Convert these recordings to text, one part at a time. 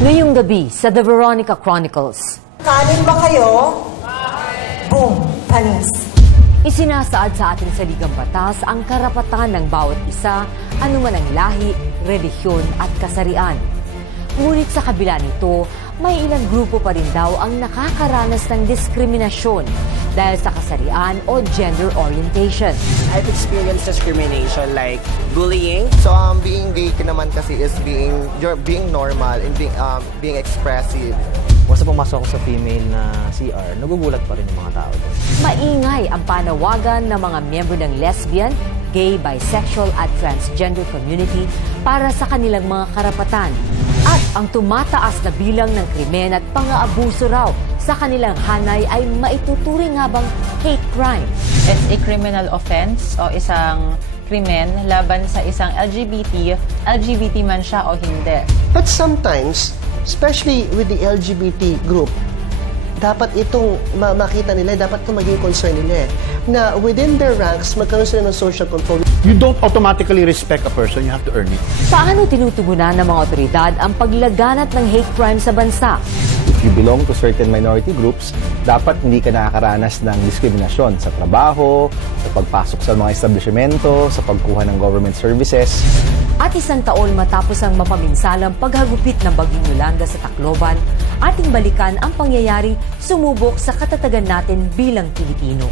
Ngayong gabi sa The Veronica Chronicles. Kanin ba kayo? Boom! Panis. Isinasaad sa ating saligang batas ang karapatan ng bawat isa, anuman ang lahi, relihiyon at kasarian. Ngunit sa kabila nito, may ilang grupo pa rin daw ang nakakaranas ng diskriminasyon dahil sa kasarian o gender orientation. I've experienced discrimination like bullying. So being gay naman kasi is being normal and being expressive. Basta pumasok ako sa female na CR, nagugulat pa rin yung mga tao doon. Maingay ang panawagan ng mga miyembro ng lesbian, gay, bisexual at transgender community para sa kanilang mga karapatan. At ang tumataas na bilang ng krimen at pang-aabuso raw sa kanilang hanay ay maituturing nga bang hate crime. It's a criminal offense o isang krimen laban sa isang LGBT man siya o hindi. But sometimes, especially with the LGBT group, dapat itong makita nila, dapat itong maging concern nila na within their ranks, magkaroon sila ng social control. You don't automatically respect a person, you have to earn it. Paano tinutugunan ng mga otoridad ang paglaganat ng hate crime sa bansa? If you belong to certain minority groups, dapat hindi ka nakakaranas ng diskriminasyon sa trabaho, sa pagpasok sa mga establishmento, sa pagkuha ng government services. At isang taon matapos ang mapaminsalang paghagupit ng Bagyong Yolanda sa Tacloban, ating balikan ang pangyayari sumubok sa katatagan natin bilang Pilipino.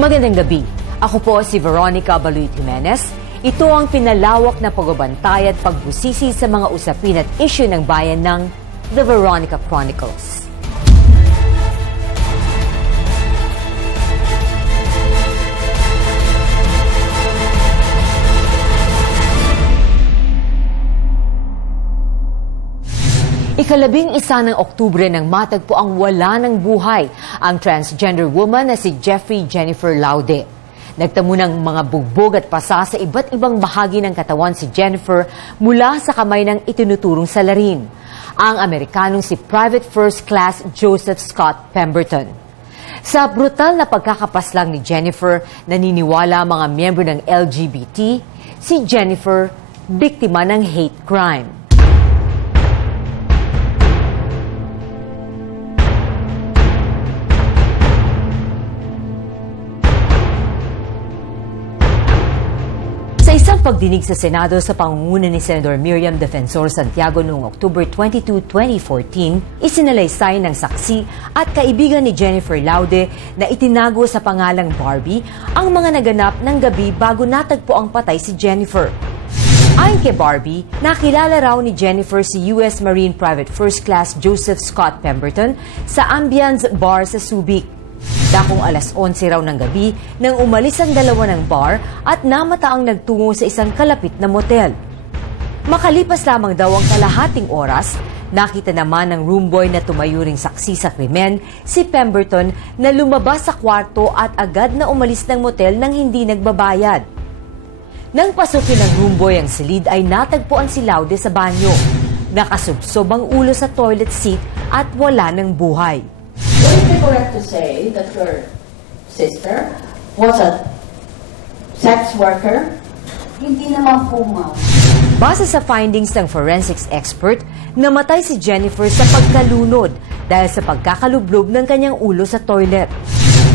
Magandang gabi. Ako po si Veronica Baluit Jimenez. Ito ang pinalawak na pagbabantay at pagbusisi sa mga usapin at issue ng bayan ng The Veronica Chronicles. Ikalabing-isa ng Oktubre nang matagpo ang wala ng buhay ang transgender woman na si Jeffrey Jennifer Laude. Nagtamo ng mga bugbog at pasa sa iba't ibang bahagi ng katawan si Jennifer mula sa kamay ng itinuturong salarin, ang Amerikanong si Private First Class Joseph Scott Pemberton. Sa brutal na pagkakapaslang ni Jennifer, naniniwala mga miyembro ng LGBT, si Jennifer biktima ng hate crime. Sa isang pagdinig sa Senado sa pangunguna ni Senador Miriam Defensor Santiago noong October 22, 2014, isinalaysay ng saksi at kaibigan ni Jennifer Laude na itinago sa pangalang Barbie ang mga naganap ng gabi bago natagpo ang patay si Jennifer. Ayon kay Barbie, nakilala raw ni Jennifer si U.S. Marine Private First Class Joseph Scott Pemberton sa Ambiance Bar sa Subic. Dakong alas 11 raw ng gabi nang umalis ang dalawa ng bar at namataang nagtungo sa isang kalapit na motel. Makalipas lamang daw ang kalahating oras, nakita naman ng roomboy na tumayo ring saksi sa krimen, si Pemberton, na lumabas sa kwarto at agad na umalis ng motel nang hindi nagbabayad. Nang pasukin ng roomboy ang silid ay natagpuan si Laude sa banyo. Nakasubsob ang ulo sa toilet seat at wala ng buhay. Would it be correct to say that your sister was a sex worker? Hindi naman po, ma'am. Base sa findings ng forensics expert, namatay si Jennifer sa pagkalunod dahil sa pagkakalublob ng kanyang ulo sa toilet.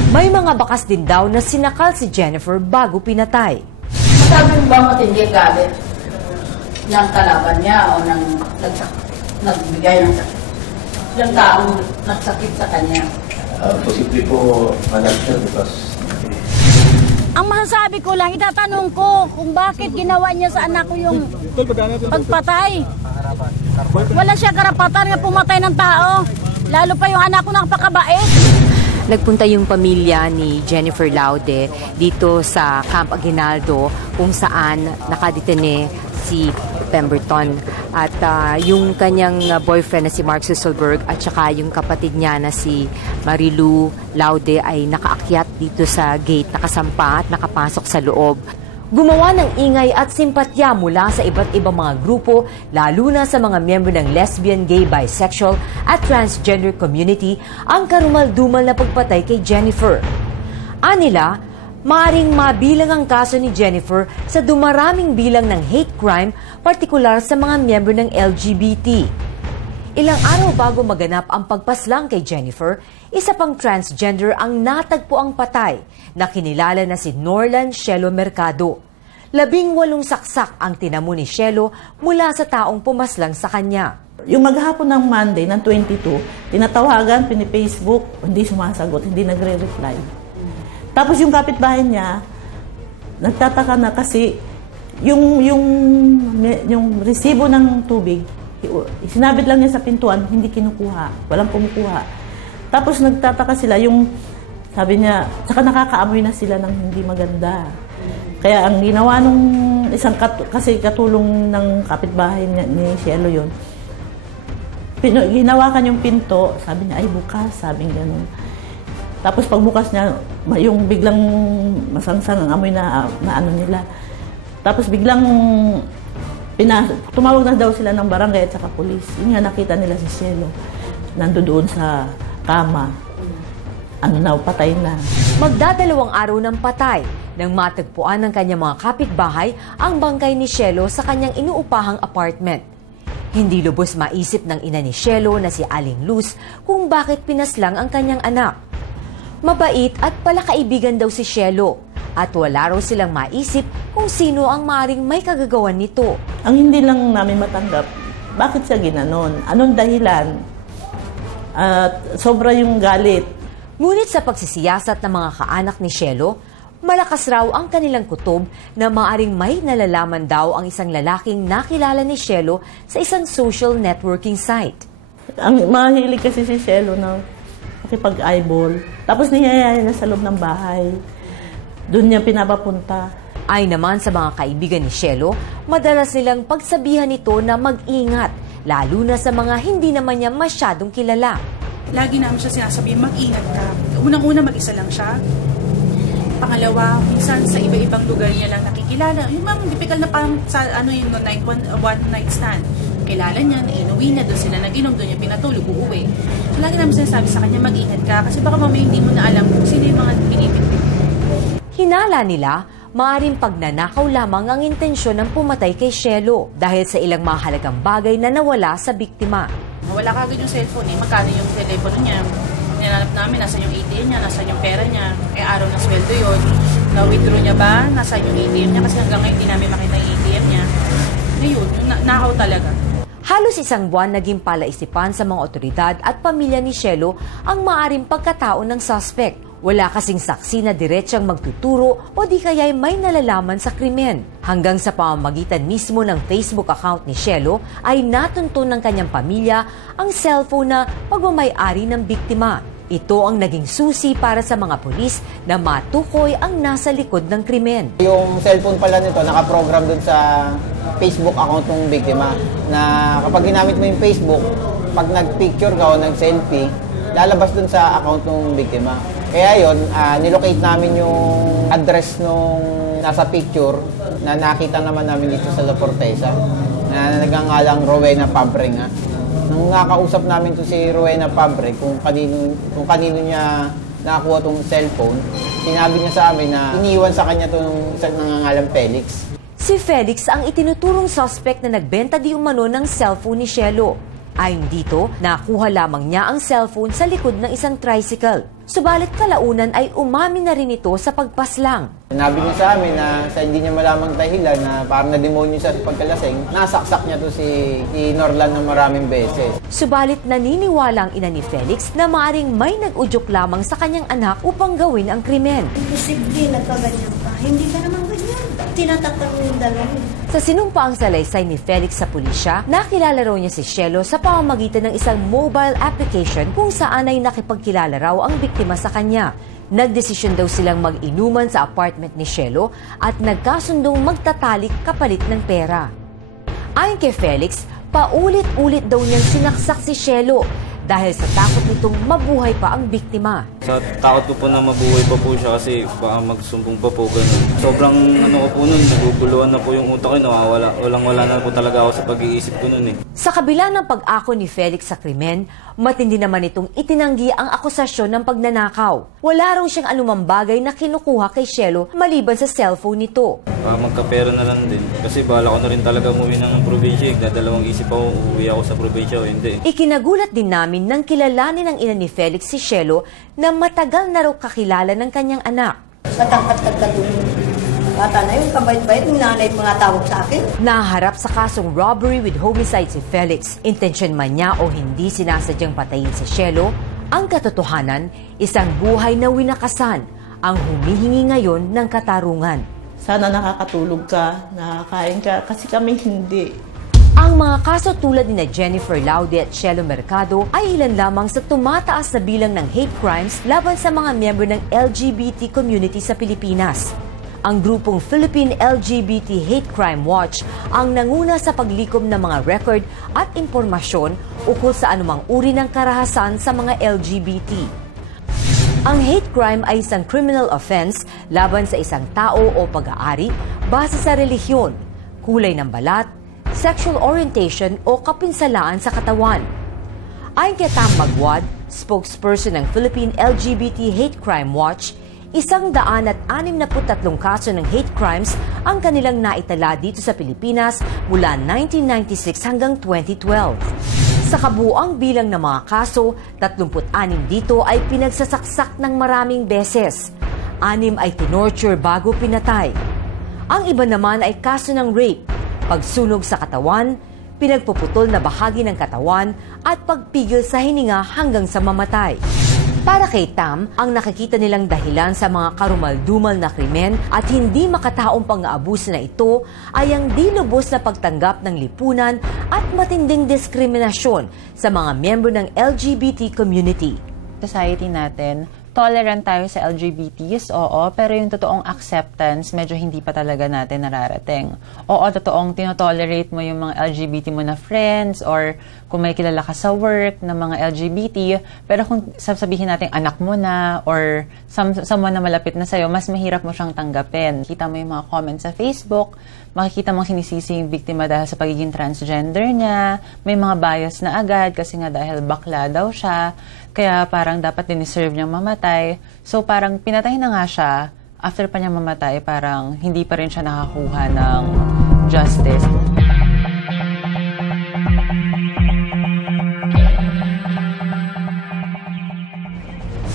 May mga bakas din daw na sinakal si Jennifer bago pinatay. Masabi mo ba matindi galit ng kalaban niya o ng nagbigay ng sakit? Yung taong nagsakit sa kanya. Posible po madam siya because... Ang masasabi ko lang, itatanong ko kung bakit ginawa niya sa anak ko yung pagpatay. Wala siya karapatan na pumatay ng tao. Lalo pa yung anak ko napakabait. Nagpunta yung pamilya ni Jennifer Laude dito sa Camp Aguinaldo kung saan nakadetene si Pemberton at yung kanyang boyfriend na si Mark Susselberg at saka yung kapatid niya na si Marilu Laude ay nakaakyat dito sa gate, nakasampa at nakapasok sa loob. Gumawa ng ingay at simpatya mula sa iba't ibang mga grupo, lalo na sa mga miyembro ng lesbian, gay, bisexual at transgender community ang karumal-dumal na pagpatay kay Jennifer. Anila, maaring mabilang ang kaso ni Jennifer sa dumaraming bilang ng hate crime, partikular sa mga miyembro ng LGBT. Ilang araw bago maganap ang pagpaslang kay Jennifer, isa pang transgender ang natagpuang patay na kinilala na si Norlan Shelo Mercado. 18 saksak ang tinamo ni Shelo mula sa taong pumaslang sa kanya. Yung maghapon ng Monday ng 22, tinatawagan, pini-Facebook, hindi sumasagot, hindi nagre-reply. Tapos yung kapitbahay niya, nagtataka na kasi yung resibo ng tubig, sinabit lang niya sa pintuan, hindi kinukuha, walang kumukuha. Tapos nagtataka sila, sabi niya, saka nakakaamoy na sila ng hindi maganda. Kaya ang ginawa nung kasi katulong ng kapitbahay niya, ni Shelo yun, ginawakan yung pinto, sabi niya, ay bukas, sabing gano'n. Tapos pagbukas niya, yung biglang masangsang ang amoy na ano nila. Tapos biglang tumawag na daw sila ng barangay at saka pulis. Yun nga, nakita nila si Shelo. Nandoon sa kama. Patay na. Magdadalawang araw ng patay nang matagpuan ng kanyang mga kapitbahay ang bangkay ni Shelo sa kanyang inuupahang apartment. Hindi lubos maisip ng ina ni Shelo na si Aling Luz kung bakit pinaslang ang kanyang anak. Mabait at palakaibigan daw si Shelo at wala raw silang maisip kung sino ang maaaring may kagagawan nito. Ang hindi lang namin matanggap, bakit siya ginanon? Anong dahilan? Sobra yung galit. Ngunit sa pagsisiyasat ng mga kaanak ni Shelo, malakas raw ang kanilang kutob na maaaring may nalalaman daw ang isang lalaking nakilala ni Shelo sa isang social networking site. Ang mahilig kasi si Shelo na makipag-eyeball. Tapos niyayaya na sa loob ng bahay. Doon niya pinapapunta. Ay naman sa mga kaibigan ni Shelo, madalas nilang pagsabihan nito na mag-ingat, lalo na sa mga hindi naman niya masyadong kilala. Lagi namin siya sinasabi, mag-ingat ka. Unang-una, mag-isa lang siya. Pangalawa, minsan sa iba-ibang lugar niya lang nakikilala. Yung mga typical na parang sa one night stand. Kilala niya, nainuwi niya, doon sila nag-inom, doon niya pinatulog, uuwi. So, lagi namin sinasabi sa kanya, mag-ingat ka. Kasi baka mamaya hindi mo na alam kung sino yung mga pinipit. Hinala nila, maaaring pagnanakaw lamang ang intensyon ng pumatay kay Shelo dahil sa ilang mahalagang bagay na nawala sa biktima. Wala kagad yung cellphone eh. Magkano yung telepono niya? Nilalap namin, nasa yung ATM niya, nasa yung pera niya. Araw ng sweldo yun. Na-withdraw niya ba? Nasa yung ATM niya? Kasi hanggang ngayon hindi namin makita yung ATM niya. Ngayon, nakaw talaga. Halos isang buwan naging palaisipan sa mga otoridad at pamilya ni Shelo ang maaaring pagkatao ng suspect. Wala kasing saksi na diretsyang magtuturo o di kaya'y may nalalaman sa krimen. Hanggang sa pamamagitan mismo ng Facebook account ni Shelo ay natuntun ng kanyang pamilya ang cellphone na pagmamay-ari ng biktima. Ito ang naging susi para sa mga pulis na matukoy ang nasa likod ng krimen. Yung cellphone pala nito nakaprogram dun sa Facebook account ng biktima na kapag ginamit mo yung Facebook, pag nag-picture ka o nag-selfie, lalabas dun sa account ng biktima. Kaya yun, nilocate namin yung address nung nasa picture na nakita naman namin dito sa La Forteza na nagngangalang Rowena Fabre nga. Nung nakausap namin to si Rowena Fabre kung kanino niya nakakuha tong cellphone, sinabi niya sa amin na iniwan sa kanya to ng nangangalang Felix. Si Felix ang itinuturong suspect na nagbenta di umano ng cellphone ni Shelo. Ayon dito, nakuha lamang niya ang cellphone sa likod ng isang tricycle. Subalit kalaunan ay umamin na rin ito sa pagpaslang. Sinabi niya sa amin na sa hindi niya malamang dahilan na parang na-demonyo siya sa pagkalasing, nasaksak niya to si Norlan ng maraming beses. Subalit naniniwala ang ina ni Felix na maaring may nag-udyok lamang sa kanyang anak upang gawin ang krimen. Imposible nagkaganyan pa. Hindi ka naman ganyan. Tinatakpan mo yung dalawa. Sa sinumpaang salaysay ni Felix sa pulisya, nakilala raw niya si Shelo sa pamamagitan ng isang mobile application kung saan ay nakipagkilala raw ang biktima sa kanya. Nagdesisyon daw silang mag-inuman sa apartment ni Shelo at nagkasundong magtatalik kapalit ng pera. Ayon kay Felix, paulit-ulit daw niyang sinaksak si Shelo dahil sa takot nitong mabuhay pa ang biktima. Sa takot ko po na mabuhay pa po siya kasi baka magsumbong pa po ganun. Sobrang ko po nun, naguguluhan na po yung utak ko, walang-wala na po talaga ako sa pag-iisip ko nun eh. Sa kabila ng pag-ako ni Felix sa krimen, matindi naman itong itinanggi ang akusasyon ng pagnanakaw. Wala raw siyang anumang bagay na kinukuha kay Shelo maliban sa cellphone nito. Magkapera na lang din kasi bala ko na rin talaga umuwi ng probinsya. Nagdadalawang isip ako, uuwi ako sa probinsya o hindi. Ikinagulat din namin nang kilalanin ng ina ni Felix si Shelo na matagal na raw kakilala ng kanyang anak. Matangkat-tagkatulong. Bata na yun, kabait-bait, yung nanay mga tawag sa akin. Naharap sa kasong robbery with homicide si Felix. Intensyon man niya o hindi sinasadyang patayin si Shelo, ang katotohanan, isang buhay na winakasan ang humihingi ngayon ng katarungan. Sana nakakatulog ka, nakakain ka, kasi kami hindi. Ang mga kaso tulad ni Jennifer Laude at Shelo Mercado ay ilan lamang sa tumataas na bilang ng hate crimes laban sa mga miyembro ng LGBT community sa Pilipinas. Ang grupong Philippine LGBT Hate Crime Watch ang nanguna sa paglikom ng mga record at impormasyon ukol sa anumang uri ng karahasan sa mga LGBT. Ang hate crime ay isang criminal offense laban sa isang tao o pag-aari base sa relihiyon, kulay ng balat, sexual orientation o kapinsalaan sa katawan. Ayon kay Tam Magwad, spokesperson ng Philippine LGBT Hate Crime Watch, 163 kaso ng hate crimes ang kanilang naitala dito sa Pilipinas mula 1996 hanggang 2012. Sa kabuuang bilang ng mga kaso, 36 dito ay pinagsasaksak ng maraming beses. 6 ay tinorture bago pinatay. Ang iba naman ay kaso ng rape, pagsunog sa katawan, pinagpuputol na bahagi ng katawan at pagpigil sa hininga hanggang sa mamatay. Para kay Tam, ang nakikita nilang dahilan sa mga karumal-dumal na krimen at hindi makataong pang-aabuso na ito ay ang di lubos na pagtanggap ng lipunan at matinding diskriminasyon sa mga miyembro ng LGBT community. Society natin, tolerant tayo sa LGBTs, oo, pero yung totoong acceptance, medyo hindi pa talaga natin nararating. Oo, totoong tinotolerate mo yung mga LGBT mo na friends or kung may kilala ka sa work ng mga LGBT, pero kung sasabihin natin anak mo na or someone na malapit na sa'yo, mas mahirap mo siyang tanggapin. Kita mo yung mga comments sa Facebook, makikita mong sinisisi yung biktima dahil sa pagiging transgender niya, may mga bias na agad kasi nga dahil bakla daw siya, kaya parang dapat din-deserve niyang mamatay. So parang pinatay na nga siya, after pa niya mamatay, parang hindi pa rin siya nakakuha ng justice.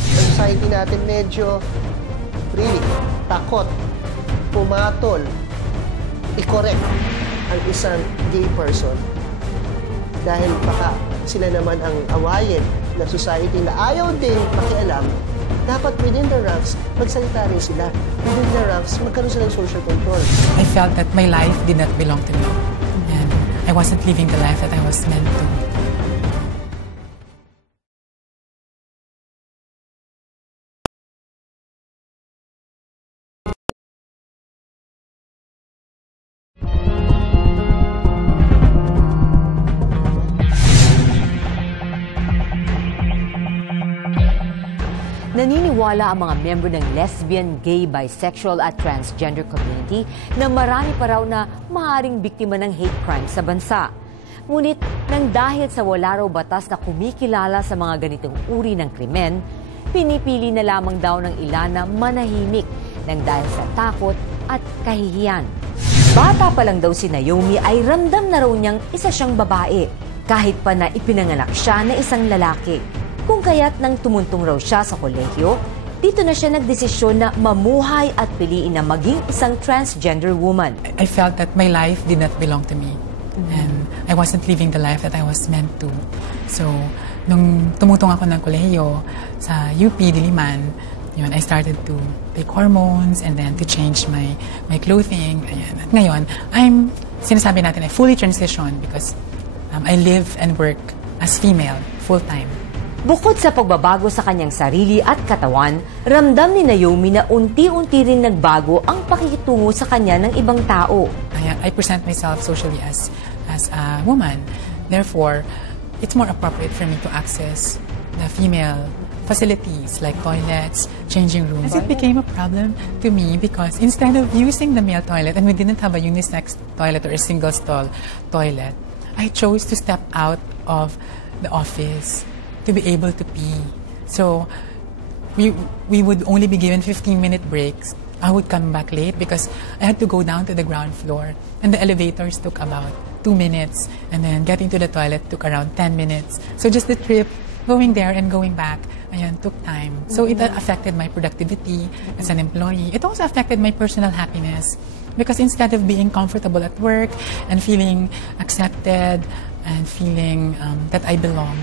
Society natin medyo really takot, pumatol, i-correct ang isang gay person dahil baka sila naman ang awayin ng society na ayaw din makialam. Dapat within the ranks, magsalita rin sila. Within the ranks, magkaroon sila ng social control. I felt that my life did not belong to me. And I wasn't living the life that I was meant to. Naniniwala ang mga miyembro ng lesbian, gay, bisexual at transgender community na marami pa raw na maaaring biktima ng hate crime sa bansa. Ngunit nang dahil sa wala raw batas na kumikilala sa mga ganitong uri ng krimen, pinipili na lamang daw ng ilan na manahimik nang dahil sa takot at kahihiyan. Bata pa lang daw si Naomi ay ramdam na raw niyang isa siyang babae, kahit pa na ipinanganak siya na isang lalaki. Kung kaya't nang tumuntong raw siya sa kolehiyo, dito na siya nagdesisyon na mamuhay at piliin na maging isang transgender woman. I felt that my life did not belong to me. And I wasn't living the life that I was meant to. So, nung tumutong ako ng kolehiyo sa UP Diliman, yun, I started to take hormones and then to change my clothing. Ayan. At ngayon, sinasabi natin, I fully transitioned because I live and work as female full-time. Bukod sa pagbabago sa kanyang sarili at katawan, ramdam ni Naomi na unti-unti rin nagbago ang pakikitungo sa kanya ng ibang tao. I present myself socially as a woman. Therefore, it's more appropriate for me to access the female facilities like toilets, changing rooms. It became a problem to me because instead of using the male toilet, and we didn't have a unisex toilet or a single stall toilet, I chose to step out of the office to be able to pee. So we would only be given 15-minute breaks. I would come back late because I had to go down to the ground floor, and the elevators took about 2 minutes, and then getting to the toilet took around 10 minutes. So just the trip, going there and going back, ayan, took time. So it affected my productivity as an employee. It also affected my personal happiness because instead of being comfortable at work and feeling accepted and feeling that I belong,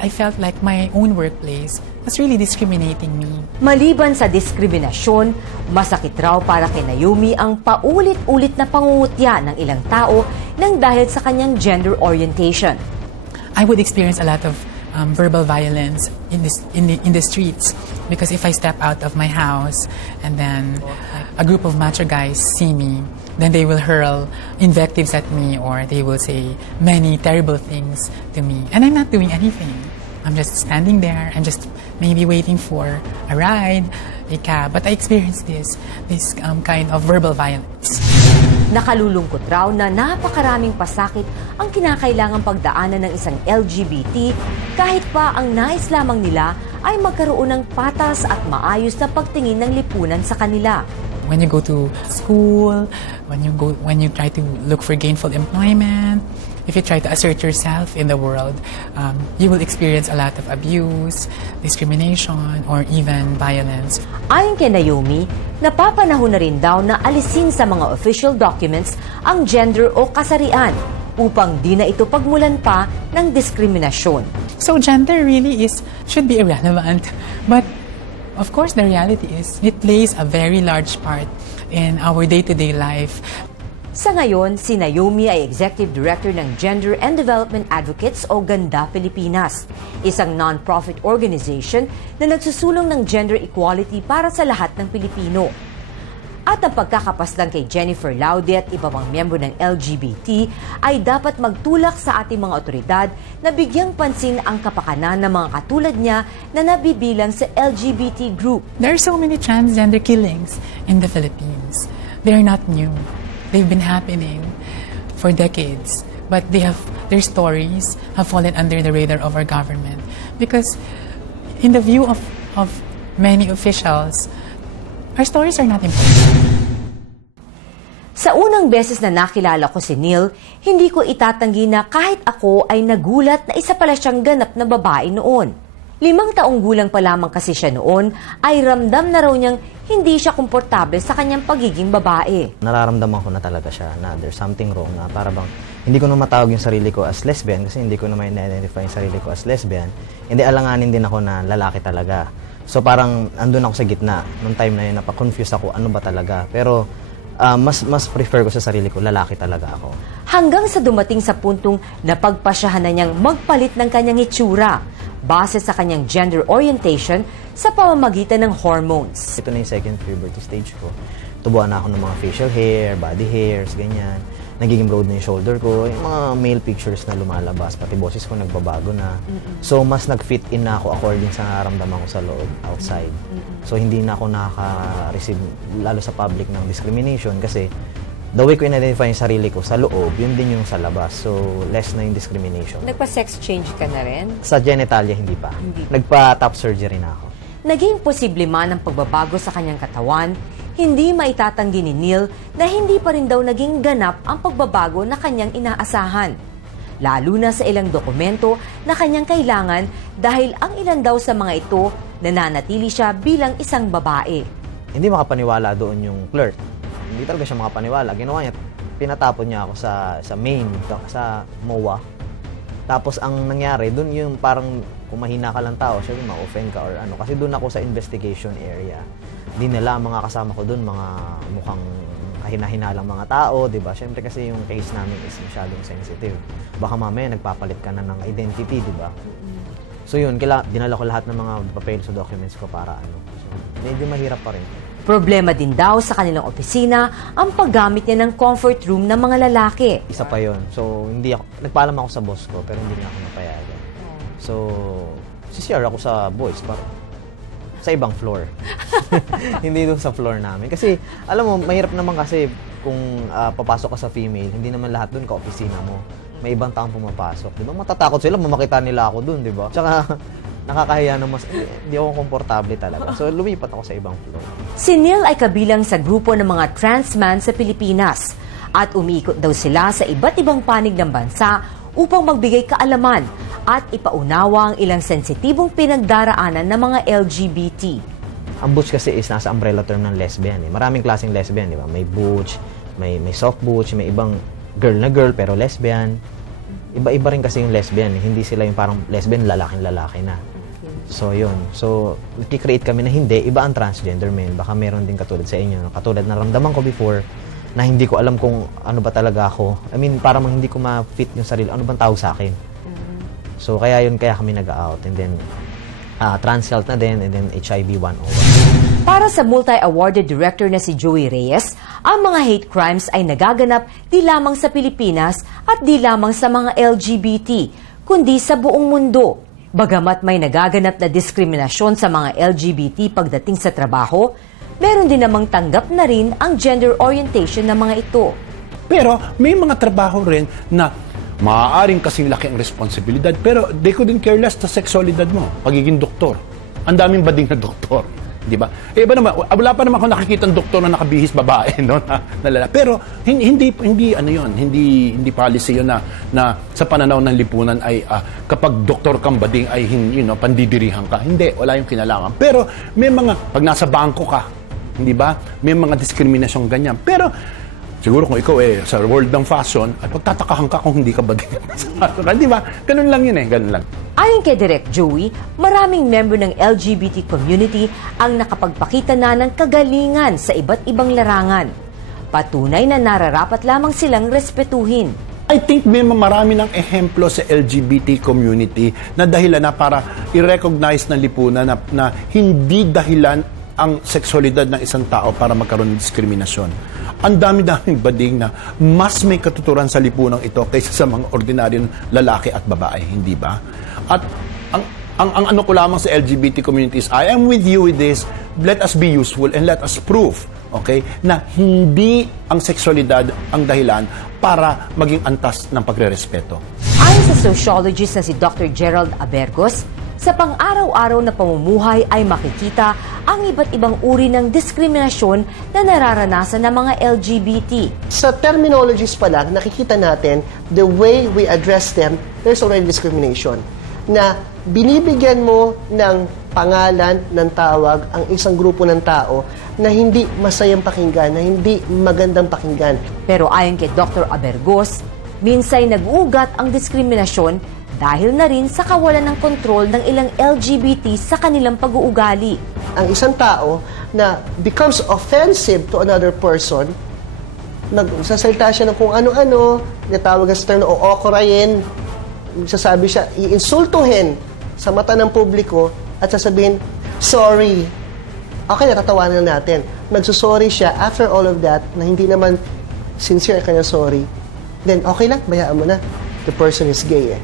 I felt like my own workplace was really discriminating me. Maliban sa diskriminasyon, masakit raw para kay Naomi ang paulit-ulit na pangungutya ng ilang tao nang dahil sa kanyang gender orientation. I would experience a lot of verbal violence in the streets because if I step out of my house and then a group of macho guys see me, then they will hurl invectives at me or they will say many terrible things to me. And I'm not doing anything. I'm just standing there and just maybe waiting for a ride, a cab. But I experienced this kind of verbal violence. Nakalulungkot raw na napakaraming pasakit ang kinakailangang pagdaanan ng isang LGBT kahit pa ang nais lamang nila ay magkaroon ng patas at maayos na pagtingin ng lipunan sa kanila. When you go to school, when you try to look for gainful employment, if you try to assert yourself in the world, you will experience a lot of abuse, discrimination, or even violence. Ayon kay Naomi, napapanahon na rin daw na alisin sa mga official documents ang gender o kasarian upang di na ito pagmulan pa ng diskriminasyon. So gender really should be irrelevant, but of course the reality is it plays a very large part in our day-to-day life. Sa ngayon, si Naomi ay Executive Director ng Gender and Development Advocates o Ganda Pilipinas, isang non-profit organization na nagsusulong ng gender equality para sa lahat ng Pilipino. At ang pagkakapaslang kay Jennifer Laude at iba pang miyembro ng LGBT ay dapat magtulak sa ating mga otoridad na bigyang pansin ang kapakanan ng mga katulad niya na nabibilang sa LGBT group. There are so many transgender killings in the Philippines. They are not new. They've been happening for decades, but their stories have fallen under the radar of our government because in the view of many officials, our stories are not important. Sa unang beses na nakilala ko si Neil, hindi ko itatanggi na kahit ako ay nagulat na isa pala siyang ganap na babae noon. 5 taong gulang pa lamang kasi siya noon, ay ramdam na raw niyang hindi siya komportable sa kanyang pagiging babae. Nararamdaman ko na talaga siya na there's something wrong na para bang hindi ko na matawag yung sarili ko as lesbian kasi hindi ko na ma-identify yung sarili ko as lesbian. Hindi alanganin din ako na lalaki talaga. So parang andun ako sa gitna. Nung time na yun, napaka-confused ako ano ba talaga. Pero mas prefer ko sa sarili ko, lalaki talaga ako. Hanggang sa dumating sa puntong napagpasyahan na niyang magpalit ng kanyang itsura base sa kanyang gender orientation sa pamamagitan ng hormones. Ito na yung second puberty stage ko. Tubuan na ako ng mga facial hair, body hairs, ganyan. Nagiging broad na yung shoulder ko, yung mga male pictures na lumalabas, pati boses ko nagbabago na. So, mas nag-fit in na ako according sa nararamdaman ko sa loob, outside. So, hindi na ako nakaka-receive, lalo sa public, ng discrimination kasi the way ko in-identify yung sarili ko sa loob, yun din yung sa labas. So, less na yung discrimination. Nagpa-sex change ka na rin? Sa genitalia, hindi pa. Nagpa-top surgery na ako. Naging posible man ang pagbabago sa kanyang katawan, hindi maitatanggi ni Neil na hindi pa rin daw naging ganap ang pagbabago na kanyang inaasahan. Lalo na sa ilang dokumento na kanyang kailangan dahil ang ilan daw sa mga ito nananatili siya bilang isang babae. Hindi makapaniwala doon yung clerk. Hindi talaga siya makapaniwala. Ginawa niya, pinatapon niya ako sa main, sa MOA. Tapos ang nangyari, doon yung parang kung mahina ka lang tao, syempre ma-offend ka or ano. Kasi doon ako sa investigation area. Dinala mga kasama ko doon, mga mukhang kahina-hinalang mga tao, di ba? Syempre kasi yung case namin is masyadong sensitive. Baka mamaya nagpapalit ka na ng identity, di ba? So yun, dinala ko lahat ng mga papel sa documents ko para ano. So, medyo mahirap pa rin. Problema din daw sa kanilang opisina ang paggamit niya ng comfort room ng mga lalaki. Isa pa yun. So, nagpaalam ako sa boss ko, pero hindi niya ako napayagan. So, CR ako sa boys, sa ibang floor. Hindi doon sa floor namin. Kasi, alam mo, mahirap naman kasi kung papasok ka sa female, hindi naman lahat doon ka-opisina mo. May ibang taong pumapasok. Di ba? Matatakot sila, mamakita nila ako doon, di ba? Tsaka, nakakahiya naman, hindi ako komportable talaga. So, lumipat ako sa ibang floor. Si Neil ay kabilang sa grupo ng mga trans man sa Pilipinas at umiikot daw sila sa iba't ibang panig ng bansa upang magbigay kaalaman at ipaunawa ang ilang sensitibong pinagdaraanan ng mga LGBT. Ang butch kasi is nasa umbrella term ng lesbian. Maraming klaseng lesbian, di ba? May butch, may soft butch, may ibang girl na girl pero lesbian. Iba-iba rin kasi yung lesbian. Hindi sila yung parang lesbian, lalaking-lalaki na. So, yun. So, nag-create kami na hindi. Iba ang transgender men. Baka meron din katulad sa inyo. Katulad na ramdaman ko before na hindi ko alam kung ano ba talaga ako. I mean, parang hindi ko ma-fit yung sarili. Ano bang tawag sa akin? So, kaya kami nag-out. And then, trans health na din. And then, HIV 101. Para sa multi-awarded director na si Joey Reyes, ang mga hate crimes ay nagaganap di lamang sa Pilipinas at di lamang sa mga LGBT, kundi sa buong mundo. Bagamat may nagaganap na diskriminasyon sa mga LGBT pagdating sa trabaho, meron din namang tanggap na rin ang gender orientation ng mga ito. Pero may mga trabaho rin na maaaring kasing laki ang responsibilidad, pero they couldn't care less sa sexualidad mo, pagiging doktor. Ang daming bading na doktor. Di ba? Iba naman, wala pa naman ako nakikita ng doktor na nakabihis babae, no? Na pero hindi ano 'yon, hindi policy 'yon na sa pananaw ng lipunan ay kapag doktor kang bading ay pandidirihan ka. Hindi, wala yung kinalaman. Pero may mga pag nasa bangko ka, hindi ba? May mga diskriminasyong ganyan. Pero siguro kung ikaw sa world ng fashion, ay pagtatakahan ka kung hindi ka bading. Di ba? Ganun lang yun ganun lang. Ayon kay Direk Joey, maraming member ng LGBT community ang nakapagpakita na ng kagalingan sa iba't ibang larangan. Patunay na nararapat lamang silang respetuhin. I think may marami ng ehemplo sa LGBT community na dahilan na para i-recognize ng lipunan na hindi dahilan ang sexualidad ng isang tao para magkaroon ng diskriminasyon. Ang dami-daming bading na mas may katuturan sa lipunang ito kaysa sa mga ordinaryong lalaki at babae, hindi ba? At ang ano ko lamang sa LGBT communities, I am with you with this, let us be useful and let us prove, okay, na hindi ang sexualidad ang dahilan para maging antas ng pagrerespeto. Ayon sa sociologist na si Dr. Gerald Abergos, sa pang-araw-araw na pamumuhay ay makikita ang iba't ibang uri ng diskriminasyon na nararanasan ng mga LGBT. Sa terminologies pa lang, nakikita natin the way we address them, there's already discrimination. Na binibigyan mo ng pangalan, ng tawag, ang isang grupo ng tao na hindi masayang pakinggan, na hindi magandang pakinggan. Pero ayon kay Dr. Abergos, minsay nag-uugat ang diskriminasyon dahil na rin sa kawalan ng kontrol ng ilang LGBT sa kanilang pag-uugali. Ang isang tao na becomes offensive to another person, nagsasalita siya ng kung ano-ano, natawag sa term na o-okurayin, sasabi siya, iinsultuhin sa mata ng publiko at sasabihin, sorry. Okay, natatawanan natin. Nagsusorry siya after all of that na hindi naman sincere kanya sorry. Then, okay lang, bayaan mo na. The person is gay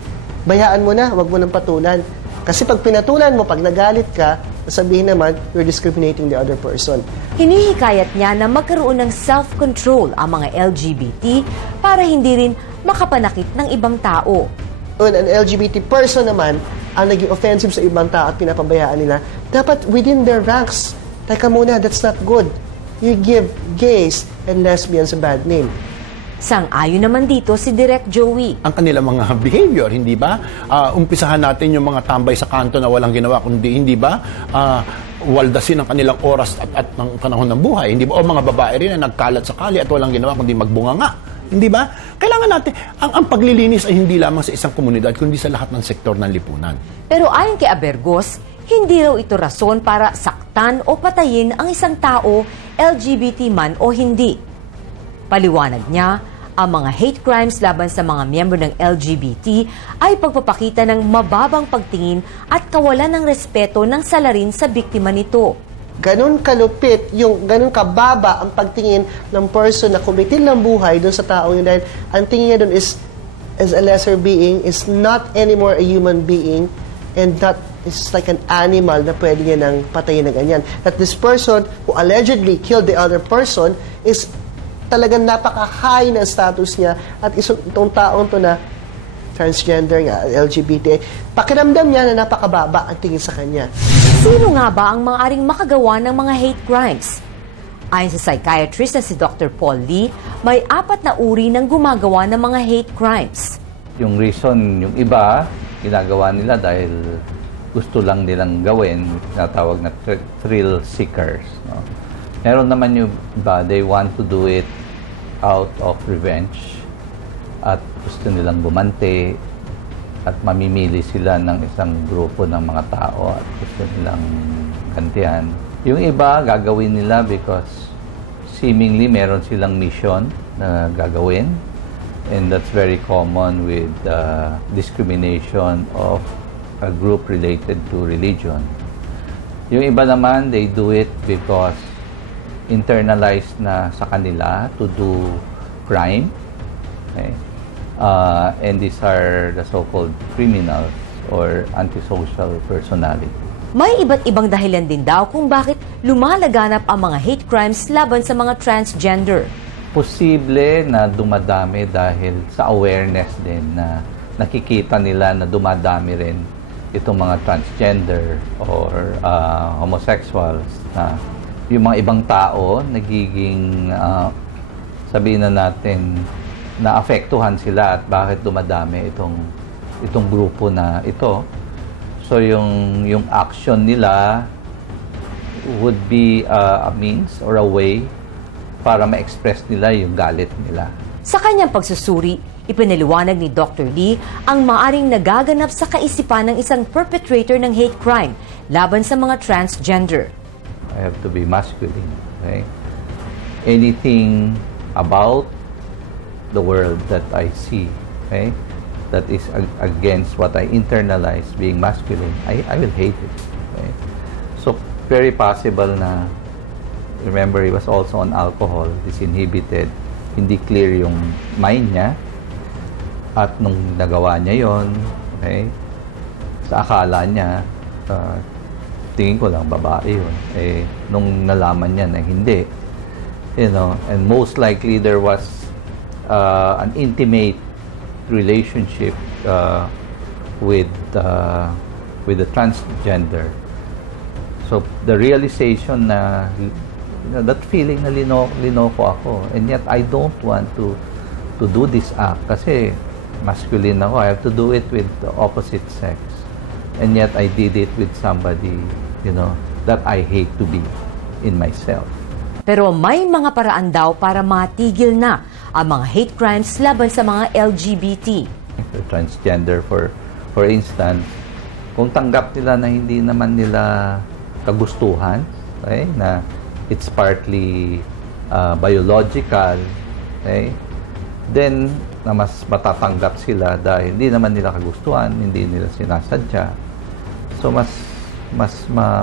Bayaan mo na, wag mo nang patulan. Kasi pag pinatulan mo, pag nagalit ka, sabihin naman, you're discriminating the other person. Hinihikayat niya na magkaroon ng self-control ang mga LGBT para hindi rin makapanakit ng ibang tao. When an LGBT person naman ang naging offensive sa ibang tao at pinapabayaan nila, dapat within their ranks, teka muna, that's not good. You give gays and lesbians a bad name. Sang-ayon naman dito si Direk Joey. Ang kanilang mga behavior, hindi ba? Umpisahan natin yung mga tambay sa kanto na walang ginawa, kundi hindi ba? Waldasin ang kanilang oras at ng panahon ng buhay, hindi ba? O mga babae rin na nagkalat sa kali at walang ginawa, kundi magbunganga. Hindi ba? Kailangan natin, ang paglilinis ay hindi lamang sa isang komunidad, kundi sa lahat ng sektor ng lipunan. Pero ayon kay Abergos, hindi raw ito rason para saktan o patayin ang isang tao, LGBT man o hindi. Paliwanag niya, ang mga hate crimes laban sa mga miyembro ng LGBT ay pagpapakita ng mababang pagtingin at kawalan ng respeto ng salarin sa biktima nito. Ganun kalupit, ganun kababa ang pagtingin ng person na kumitil ng buhay doon sa tao yun dahil ang tingin niya doon is as a lesser being, is not anymore a human being, and that is like an animal na pwede niya nang patayin na ganyan. That this person who allegedly killed the other person is talagang napaka-high na status niya at itong taong to na transgender nga, LGBT, pakiramdam niya na napakababa ang tingin sa kanya. Sino nga ba ang maaaring makagawa ng mga hate crimes? Ayon sa psychiatrist na si Dr. Paul Lee, may 4 na uri ng gumagawa ng mga hate crimes. Yung reason, yung iba, ginagawa nila dahil gusto lang nilang gawin, natawag na thrill seekers. No? Meron naman yung iba, they want to do it out of revenge at gusto nilang bumante at mamimili sila ng isang grupo ng mga tao at gusto nilang gantihan. Yung iba, gagawin nila because seemingly meron silang mission na gagawin. And that's very common with discrimination of a group related to religion. Yung iba naman, they do it because internalized na sa kanila to do crime. Okay? And these are the so-called criminals or antisocial personality. May iba't ibang dahilan din daw kung bakit lumalaganap ang mga hate crimes laban sa mga transgender. Posible na dumadami dahil sa awareness din na nakikita nila na dumadami rin itong mga transgender or homosexuals na yung mga ibang tao nagiging sabihin na natin naapektuhan sila at bakit dumadami itong grupo na ito. So yung action nila would be a means or a way para ma-express nila yung galit nila. Sa kanyang pagsusuri, ipinaliwanag ni Dr. Lee ang maaring nagaganap sa kaisipan ng isang perpetrator ng hate crime laban sa mga transgender. I have to be masculine. Okay? Anything about the world that I see, okay, that is against what I internalize being masculine, I will hate it. Okay? So, very possible na, remember, he was also on alcohol, disinhibited, hindi clear yung mind niya, at nung nagawa niya yon, okay, sa akala niya, tingin ko lang babae yun. Nung nalaman niya na hindi, you know, and most likely there was an intimate relationship with the transgender. So the realization na that feeling na linoko ako, and yet I don't want to do this act kasi masculine ako. I have to do it with the opposite sex, and yet I did it with somebody, you know, that I hate to be in myself. Pero may mga paraan daw para matigil na ang mga hate crimes laban sa mga LGBT. Transgender, for instance, kung tanggap nila na hindi naman nila kagustuhan, okay, na it's partly biological, okay, then na mas matatanggap sila dahil hindi naman nila kagustuhan, hindi nila sinasadya. So mas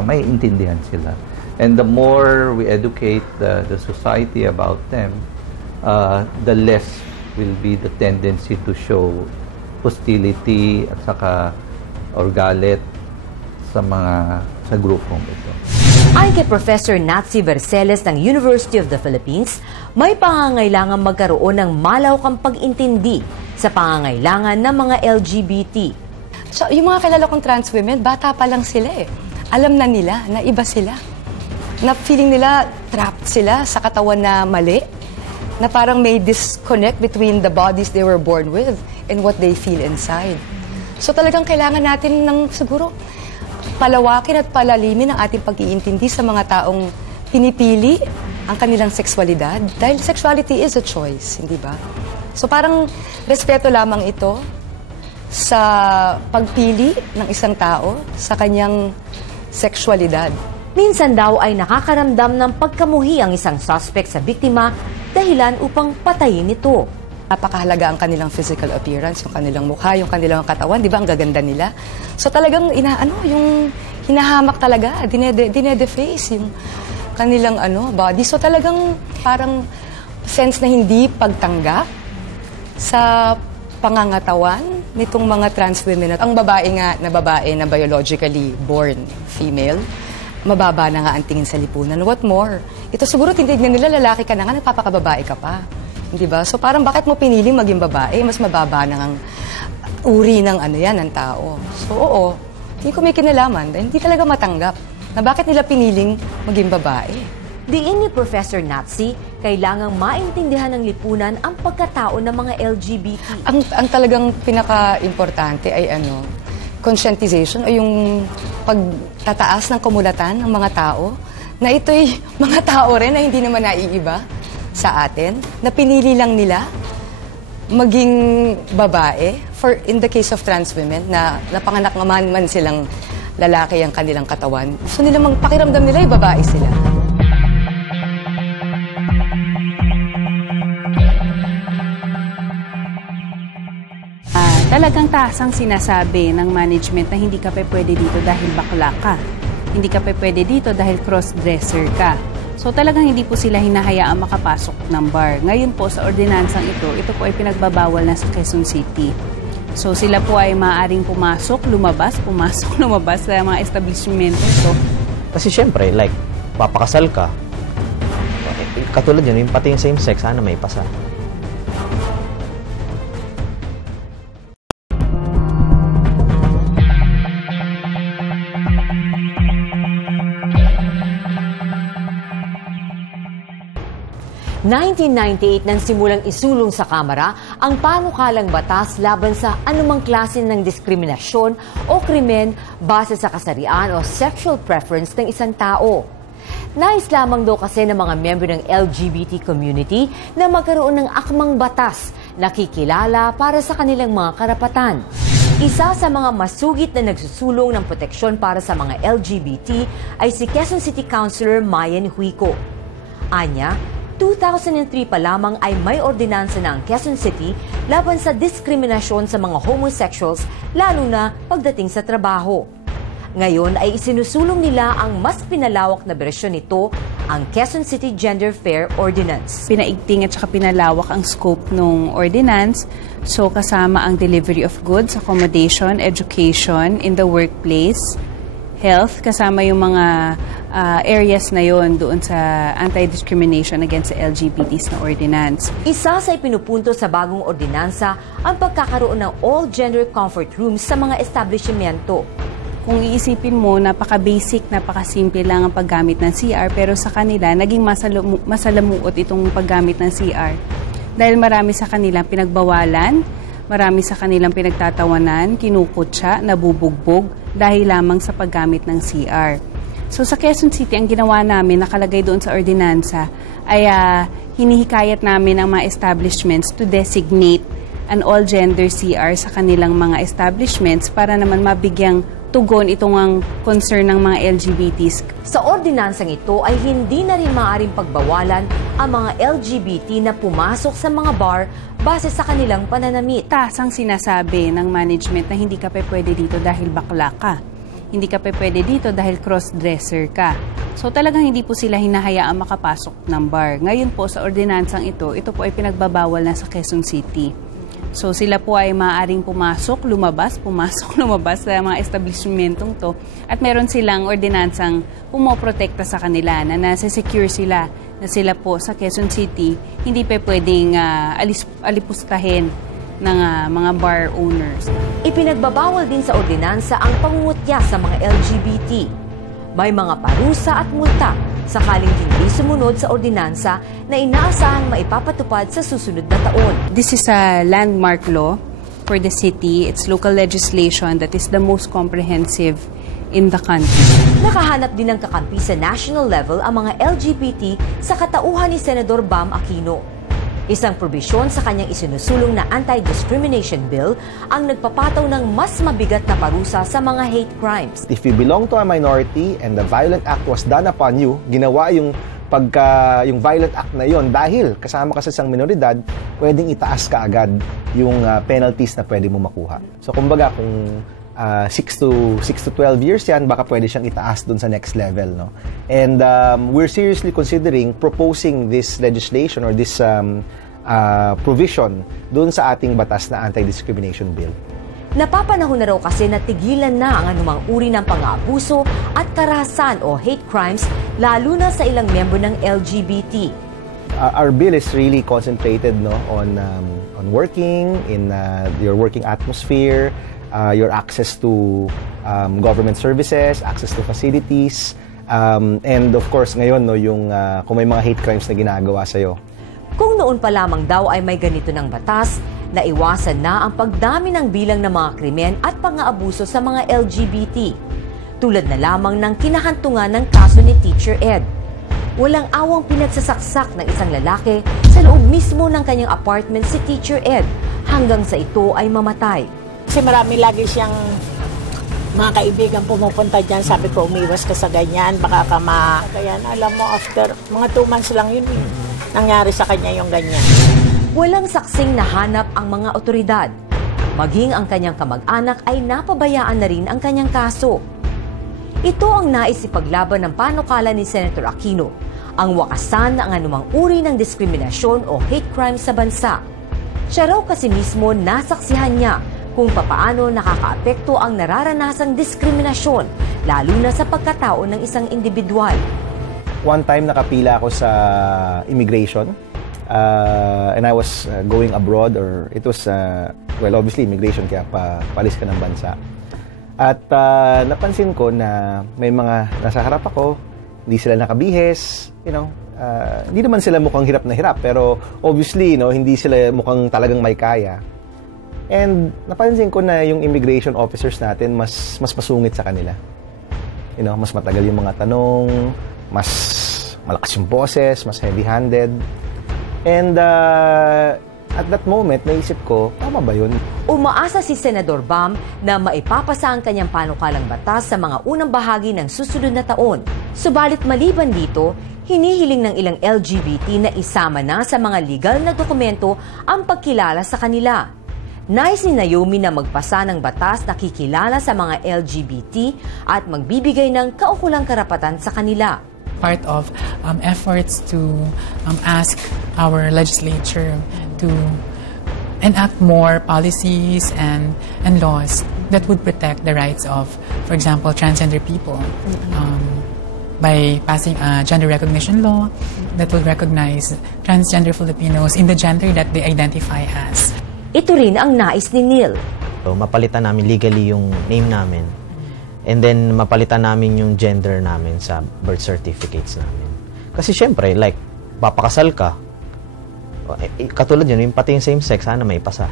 may intindihan sila. And the more we educate the society about them, the less will be the tendency to show hostility at saka or galit sa grupong ito. Ayon kay Professor Natsi Verceles ng University of the Philippines, may pangangailangan magkaroon ng malawakang pag-intindi sa pangangailangan ng mga LGBT. So, yung mga kilala kong trans women, bata pa lang sila eh. Alam na nila na iba sila. Na feeling nila trapped sila sa katawan na mali. Na parang may disconnect between the bodies they were born with and what they feel inside. So talagang kailangan natin ng siguro palawakin at palalimin ang ating pag-iintindi sa mga taong pinipili ang kanilang sexualidad. Dahil sexuality is a choice, hindi ba? So parang respeto lamang ito sa pagpili ng isang tao sa kanyang sexualidad. Minsan daw ay nakakaramdam ng pagkamuhi ang isang suspect sa biktima dahilan upang patayin ito. Napakahalaga ang kanilang physical appearance, yung kanilang mukha, yung kanilang katawan, di ba? Ang gaganda nila. So talagang yung hinahamak talaga, dinedeface yung kanilang body. So talagang parang sense na hindi pagtanggap sa pangangatawan, nitong mga trans women. Ang babae nga na babae na biologically born female, mababa na nga ang tingin sa lipunan. What more? Ito siguro tinitignan nila, lalaki ka na nga, nagpapakababae ka pa. Di ba? So parang bakit mo piniling maging babae? Mas mababa na ang uri ng ng tao. So oo, hindi ko may kinalaman. Dahil hindi talaga matanggap na bakit nila piniling maging babae. Diin ni Professor Natsi, kailangang maintindihan ng lipunan ang pagkatao ng mga LGBT. Ang talagang pinaka-importante ay conscientization o yung pagtataas ng kumulatan ng mga tao na ito'y mga tao rin na hindi naman naiiba sa atin, na pinili lang nila maging babae, for in the case of trans women, na napanganak naman man silang lalaki ang kanilang katawan. So nila pakiramdam nila yung babae sila. Talagang taas ang sinasabi ng management na hindi ka pwede dito dahil bakla ka. Hindi ka pwede dito dahil cross-dresser ka. So talagang hindi po sila hinahayaang makapasok ng bar. Ngayon po sa ordinansang ito po ay pinagbabawal na sa Quezon City. So sila po ay maaaring pumasok, lumabas sa mga establishmento. So, kasi syempre, like, papakasal ka. Katulad yun, yung pati yung same sex, sana may pasa. Noong 1998 nang simulang isulong sa Kamara ang panukalang batas laban sa anumang klase ng diskriminasyon o krimen base sa kasarian o sexual preference ng isang tao. Nais lamang daw kasi ng mga miyembro ng LGBT community na magkaroon ng akmang batas na kikilala para sa kanilang mga karapatan. Isa sa mga masugit na nagsusulong ng proteksyon para sa mga LGBT ay si Quezon City Councilor Mayen Huico. Anya, 2003 pa lamang ay may ordinansa na ang Quezon City laban sa diskriminasyon sa mga homosexuals, lalo na pagdating sa trabaho. Ngayon ay isinusulong nila ang mas pinalawak na bersyon nito, ang Quezon City Gender Fair Ordinance. Pinaigting at saka pinalawak ang scope ng ordinance. So kasama ang delivery of goods, accommodation, education in the workplace, health, kasama yung mga areas na yon doon sa anti-discrimination against the LGBTs na ordinance. Isa sa ipinupunto sa bagong ordinansa ang pagkakaroon ng all-gender comfort rooms sa mga establishmento. Kung iisipin mo, napaka-basic, napaka-simple lang ang paggamit ng CR, pero sa kanila, naging masalamuot itong paggamit ng CR. Dahil marami sa kanilang pinagbawalan, marami sa kanilang pinagtatawanan, kinukutsa, nabubugbog, dahil lamang sa paggamit ng CR. So sa Quezon City, ang ginawa namin, nakalagay doon sa ordinansa, ay hinihikayat namin ang mga establishments to designate an all-gender CR sa kanilang mga establishments para naman mabigyang tugon itong ang concern ng mga LGBTs. Sa ordinansang ito ay hindi na rin maaaring pagbawalan ang mga LGBT na pumasok sa mga bar base sa kanilang pananamit. Taas ang sinasabi ng management na hindi ka pwede dito dahil bakla ka. Hindi ka pwede dito dahil cross-dresser ka. So talagang hindi po sila hinahayaang makapasok ng bar. Ngayon po sa ordinansang ito po ay pinagbabawal na sa Quezon City. So sila po ay maaaring pumasok, lumabas sa mga establishmentong to. At meron silang ordinansang pumoprotekta sa kanila na nasa-secure sila na sila po sa Quezon City hindi pa pwedeng alipustahin ng mga bar owners. Ipinagbabawal din sa ordinansa ang pangungutya sa mga LGBT. May mga parusa at multa sakaling hindi sumunod sa ordinansa na inaasahang maipapatupad sa susunod na taon. This is a landmark law for the city. It's local legislation that is the most comprehensive in the country. Nakahanap din ng kakampi sa national level ang mga LGBT sa katauhan ni Senador Bam Aquino. Isang probisyon sa kanyang isinusulong na anti-discrimination bill ang nagpapataw ng mas mabigat na parusa sa mga hate crimes. If you belong to a minority and the violent act was done upon you, ginawa yung violent act na yon dahil kasama ka sa isang minoridad, pwedeng itaas ka agad yung penalties na pwede mo makuha. So kumbaga kung 6 to 12 years yan, baka pwede siyang itaas dun sa next level, no? And we're seriously considering proposing this legislation or this provision dun sa ating batas na anti-discrimination bill. Napapanahon na raw kasi na tigilan na ang anumang uri ng pang-aabuso at karahasan o hate crimes, lalo na sa ilang miyembro ng LGBT. Our bill is really concentrated on working in your working atmosphere, your access to government services, access to facilities, and of course ngayon yung kung may mga hate crimes na ginagawa sa'yo. Kung noon pa lamang daw ay may ganito ng batas, naiwasan na ang pagdami ng bilang ng mga krimen at pang-aabuso sa mga LGBT. Tulad na lamang ng kinahantungan ng kaso ni Teacher Ed. Walang awang pinagsasaksak ng isang lalaki sa loob mismo ng kanyang apartment si Teacher Ed hanggang sa ito ay mamatay. Kasi marami lagi siyang mga kaibigan pumupunta dyan. Sabi ko, umiwas ka sa ganyan, baka ka Ganyan, alam mo, after mga 2 months lang yun, nangyari sa kanya yung ganyan. Walang saksing nahanap ang mga otoridad. Maging ang kanyang kamag-anak ay napabayaan na rin ang kanyang kaso. Ito ang nais ipaglaban ng panukala ni Senator Aquino, ang wakasan ng anumang uri ng diskriminasyon o hate crime sa bansa. Siya raw kasi mismo nasaksihan niya kung papaano nakakaapekto ang nararanasang diskriminasyon, lalo na sa pagkatao ng isang individual. One time nakapila ako sa immigration and I was going abroad, or it was, well, obviously immigration, kaya palis ka ng bansa. At napansin ko na may mga nasa harap ako, hindi sila nakabihes, hindi naman sila mukhang hirap na hirap, pero obviously, hindi sila mukhang talagang may kaya. And napansin ko na yung immigration officers natin mas masungit sa kanila. Mas matagal yung mga tanong, mas malakas yung boses, mas heavy-handed. And at that moment, naisip ko, tama ba yun? Umaasa si Senador Bam na maipapasa ang kanyang panukalang batas sa mga unang bahagi ng susunod na taon. Subalit maliban dito, hinihiling ng ilang LGBT na isama na sa mga legal na dokumento ang pagkilala sa kanila. Nais ni Naomi na magpasa ng batas na kikilala sa mga LGBT at magbibigay ng kaukulang karapatan sa kanila. Part of efforts to ask our legislature to enact more policies and laws that would protect the rights of, for example, transgender people. By passing a gender recognition law that will recognize transgender Filipinos in the gender that they identify as. Ito rin ang nais ni Neil. So, mapalitan namin legally yung name namin. And then, mapalitan namin yung gender namin sa birth certificates namin. Kasi syempre, like, papakasal ka, katulad yun, yung pati yung same sex, sana may pasa.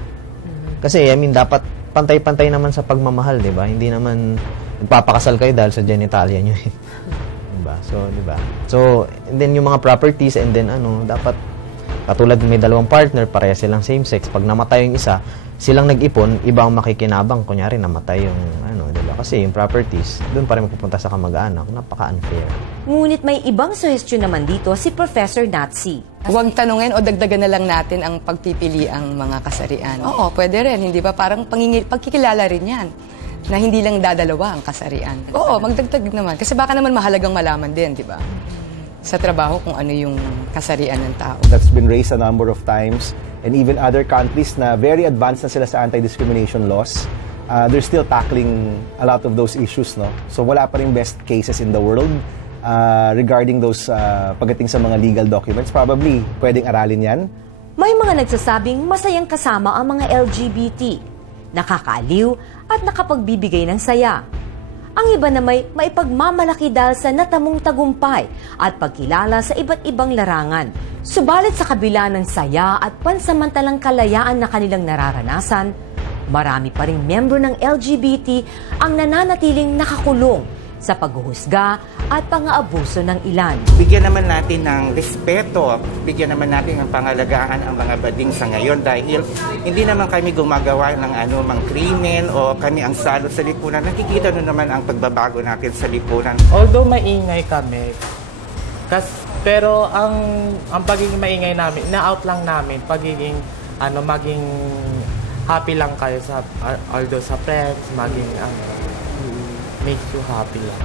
Kasi, I mean, dapat pantay-pantay naman sa pagmamahal, di ba? Hindi naman, papakasal kayo dahil sa genitalia nyo. Diba? So, di ba? So, and then yung mga properties, and then, dapat, katulad may dalawang partner, pareha silang same sex. Pag namatay yung isa, silang nag-ipon, iba ang makikinabang. Kunyari, namatay yung, diba? Kasi yung properties, doon pa rin mapupunta sa kamag-anak. Napaka-unfair. Ngunit may ibang suhestyon naman dito si Professor Natsi. Huwag tanungin o dagdagan na lang natin ang pagpipili ang mga kasarian. Oo, pwede rin. Hindi ba? Parang pagkikilala rin yan. Na hindi lang dadalawa ang kasarian. Oo, magdagdag naman. Kasi baka naman mahalagang malaman din, di ba? Sa trabaho kung ano yung kasarian ng tao. That's been raised a number of times, and even other countries na very advanced na sila sa anti-discrimination laws, they're still tackling a lot of those issues, no? So wala pa rin best cases in the world regarding those pagdating sa mga legal documents. Probably pwedeng aralin yan. May mga nagsasabing masayang kasama ang mga LGBT, nakakaaliw at nakapagbibigay ng saya. Ang iba na may maipagmamalaki dahil sa natamong tagumpay at pagkilala sa iba't ibang larangan. Subalit sa kabila ng saya at pansamantalang kalayaan na kanilang nararanasan, marami pa ring miyembro ng LGBT ang nananatiling nakakulong sa paghuhusga at pang-aabuso ng ilan. Bigyan naman natin ng respeto, bigyan naman natin ng pangalagaan ang mga bading sa ngayon dahil hindi naman kami gumagawa ng anumang krimen o kami ang salot sa lipunan. Nakikita nyo naman ang pagbabago natin sa lipunan. Although maingay kami, pero ang pagiging maingay namin, ina-out lang namin, pagiging maging happy lang kayo sa although sa friends, maging makes you happy lang.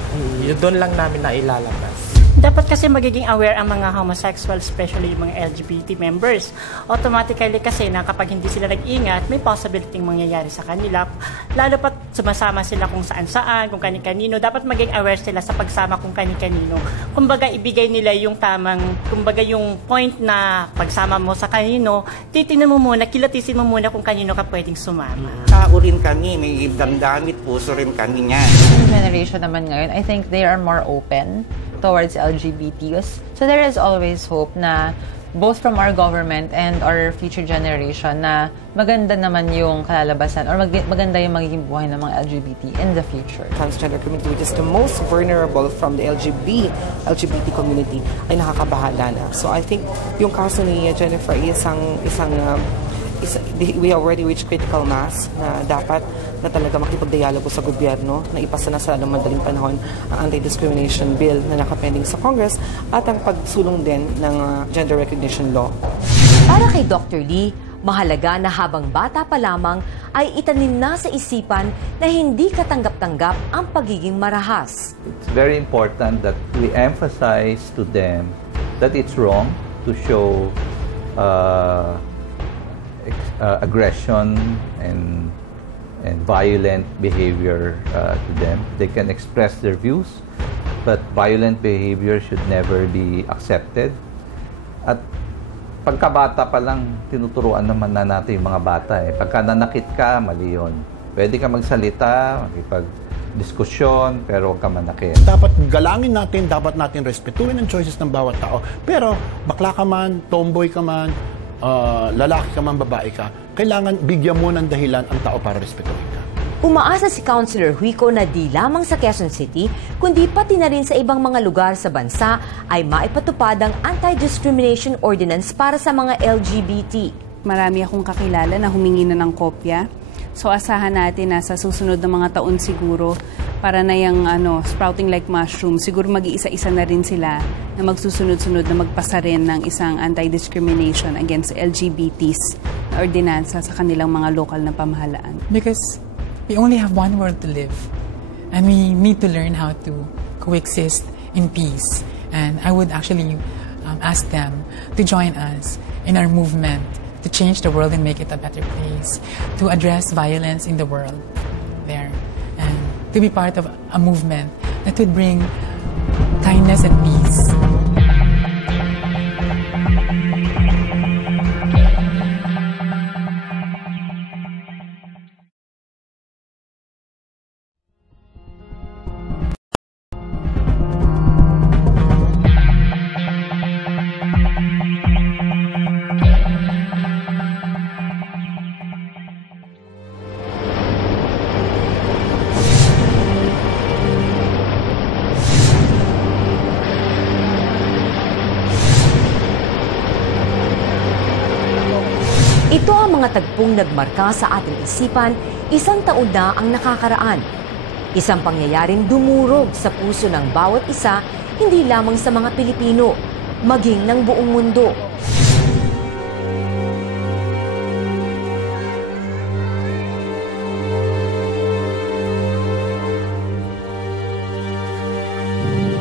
Yun doon lang namin na ilalabas. Dapat kasi magiging aware ang mga homosexual, especially yung mga LGBT members. Automatically kasi na kapag hindi sila nag-ingat, may possibility mangyayari sa kanila. Lalo pat sumasama sila kung saan-saan, kung kani-kanino. Dapat maging aware sila sa pagsama kung kani-kanino. Kumbaga, ibigay nila yung tamang, kumbaga yung point na pagsama mo sa kanino, titingnan mo muna, kilatisin mo muna kung kanino ka pwedeng sumama. Tao rin kami, may damdamit, puso rin kami niyan. Yung generation naman ngayon, I think they are more open towards LGBTs. So there is always hope na both from our government and our future generation na maganda naman yung kalalabasan or maganda yung magiging buhay ng mga LGBT in the future. Transgender community, which is the most vulnerable from the LGBT community, ay nakakabahala na. So I think yung kaso ni Jennifer we already reached critical mass na dapat na talaga makipagdialogo sa gobyerno na ipasa na sa madaling panahon ang anti-discrimination bill na nakapending sa Congress at ang pagsulong din ng gender recognition law. Para kay Dr. Lee, mahalaga na habang bata pa lamang ay itanim na sa isipan na hindi katanggap-tanggap ang pagiging marahas. It's very important that we emphasize to them that it's wrong to show aggression and violent behavior to them. They can express their views, but violent behavior should never be accepted. At pagkabata pa lang, tinuturuan naman na natin yung mga bata. Pagka nanakit ka, mali yun. Pwede ka magsalita, makipag-diskusyon, pero huwag ka manakit. Dapat galangin natin, dapat natin respetuhin ang choices ng bawat tao. Pero bakla ka man, tomboy ka man, lalaki ka man, babae ka, kailangan bigyan mo ng dahilan ang tao para respetuhin ka. Umaasa si Councilor Huico na di lamang sa Quezon City, kundi pati na rin sa ibang mga lugar sa bansa ay maipatupad ang Anti-Discrimination Ordinance para sa mga LGBT. Marami akong kakilala na humingi na ng kopya. So asahan natin na sa susunod na mga taon siguro, para na yung sprouting like mushroom, siguro mag-iisa-isa na rin sila na magsusunod-sunod na magpasa rin ng isang anti-discrimination against LGBTs na ordinansa sa kanilang mga lokal na pamahalaan. Because we only have one world to live, and we need to learn how to coexist in peace. And I would actually ask them to join us in our movement to change the world and make it a better place, to address violence in the world there, and to be part of a movement that would bring kindness and peace. Ito ang mga tagpong nagmarka sa ating isipan, isang taon na ang nakakaraan. Isang pangyayaring dumurog sa puso ng bawat isa, hindi lamang sa mga Pilipino, maging ng buong mundo.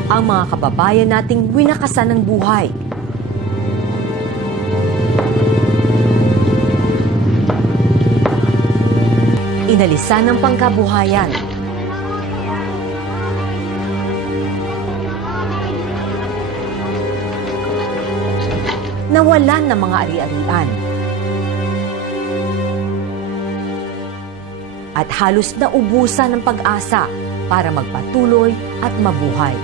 Ang mga kababayan nating winakasan ng buhay. Inalisan ng pangkabuhayan. Nawalan ng mga ari-arian. At halos naubusan ng pag-asa para magpatuloy at mabuhay.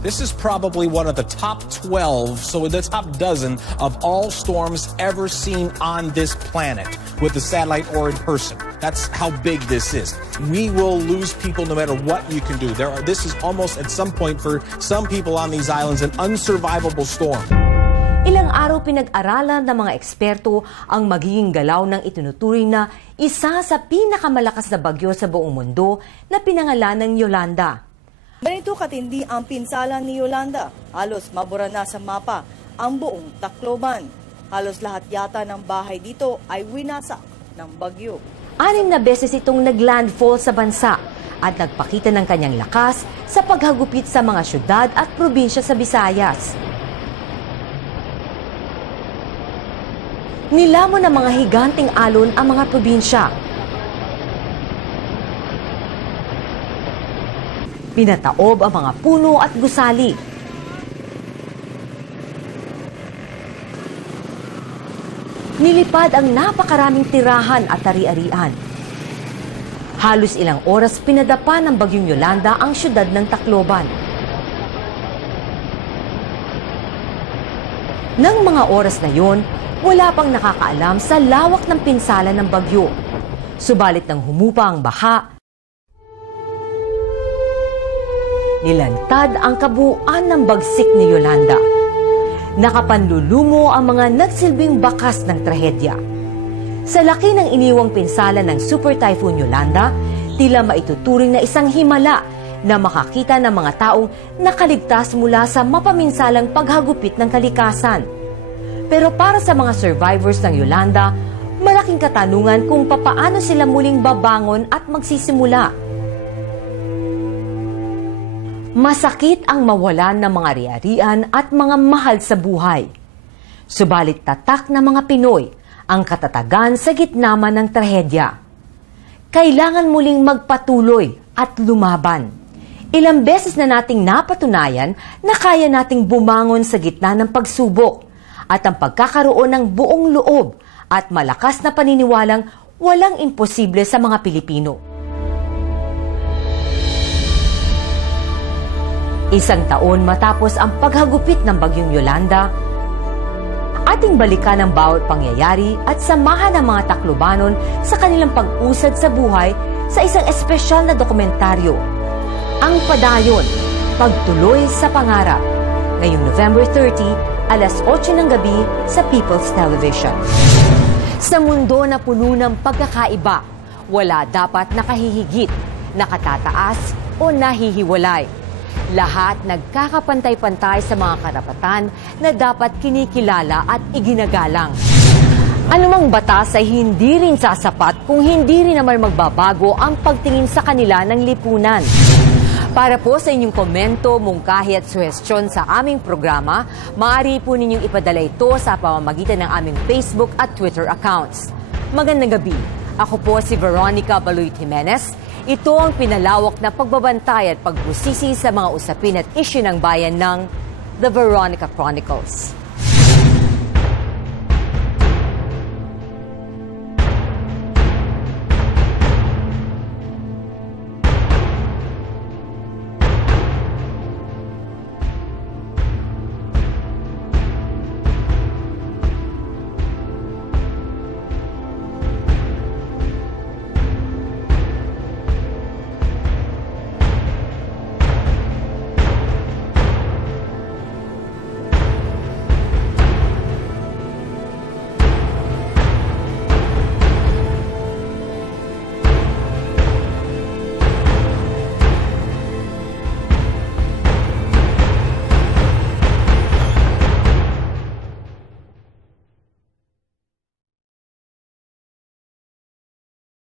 This is probably one of the top 12, so the top dozen of all storms ever seen on this planet with the satellite or in person. That's how big this is. We will lose people no matter what you can do. This is almost at some point for some people on these islands an unsurvivable storm. Ilang araw pinag-aralan ng mga eksperto ang magiging galaw ng itinuturing na isa sa pinakamalakas na bagyo sa buong mundo na pinangalan ng Yolanda. Ganito katindi ang pinsala ni Yolanda. Halos mabura na sa mapa ang buong Tacloban. Halos lahat yata ng bahay dito ay winasak ng bagyo. 6 na beses itong naglandfall sa bansa at nagpakita ng kanyang lakas sa paghagupit sa mga syudad at probinsya sa Visayas. Nilamon ng mga higanting alon ang mga probinsya. Pinataob ang mga puno at gusali. Nilipad ang napakaraming tirahan at ari-arian. Halos ilang oras pinadapa ng Bagyong Yolanda ang syudad ng Tacloban. Nang mga oras na yon, wala pang nakakaalam sa lawak ng pinsala ng bagyo. Subalit nang humupa ang baha, nilantad ang kabuuan ng bagsik ni Yolanda. Nakapanlulumo ang mga nagsilbing bakas ng trahedya. Sa laki ng iniwang pinsala ng Super Typhoon Yolanda, tila maituturing na isang himala na makakita ng mga taong nakaligtas mula sa mapaminsalang paghagupit ng kalikasan. Pero para sa mga survivors ng Yolanda, malaking katanungan kung papaano sila muling babangon at magsisimula. Masakit ang mawalan ng mga ari-arian at mga mahal sa buhay. Subalit tatak na mga Pinoy ang katatagan sa gitna man ng trahedya. Kailangan muling magpatuloy at lumaban. Ilang beses na nating napatunayan na kaya nating bumangon sa gitna ng pagsubok at ang pagkakaroon ng buong loob at malakas na paniniwalang walang imposible sa mga Pilipino. Isang taon matapos ang paghagupit ng Bagyong Yolanda, ating balikan ang bawat pangyayari at samahan ang mga Taclobanon sa kanilang pag-usad sa buhay sa isang espesyal na dokumentaryo. Ang Padayon, Pagtuloy sa Pangarap. Ngayong November 30, alas 8 ng gabi sa People's Television. Sa mundo na puno ng pagkakaiba, wala dapat nakahihigit, nakatataas o nahihiwalay. Lahat nagkakapantay-pantay sa mga karapatan na dapat kinikilala at iginagalang. Anumang batas ay hindi rin sasapat kung hindi rin naman magbabago ang pagtingin sa kanila ng lipunan. Para po sa inyong komento, mungkahi at suhestyon sa aming programa, maaari po ninyong ipadala ito sa pamamagitan ng aming Facebook at Twitter accounts. Magandang gabi. Ako po si Veronica Baloy Jimenez. Ito ang pinalawak na pagbabantay at pagbusisi sa mga usapin at isyu ng bayan ng The Veronica Chronicles.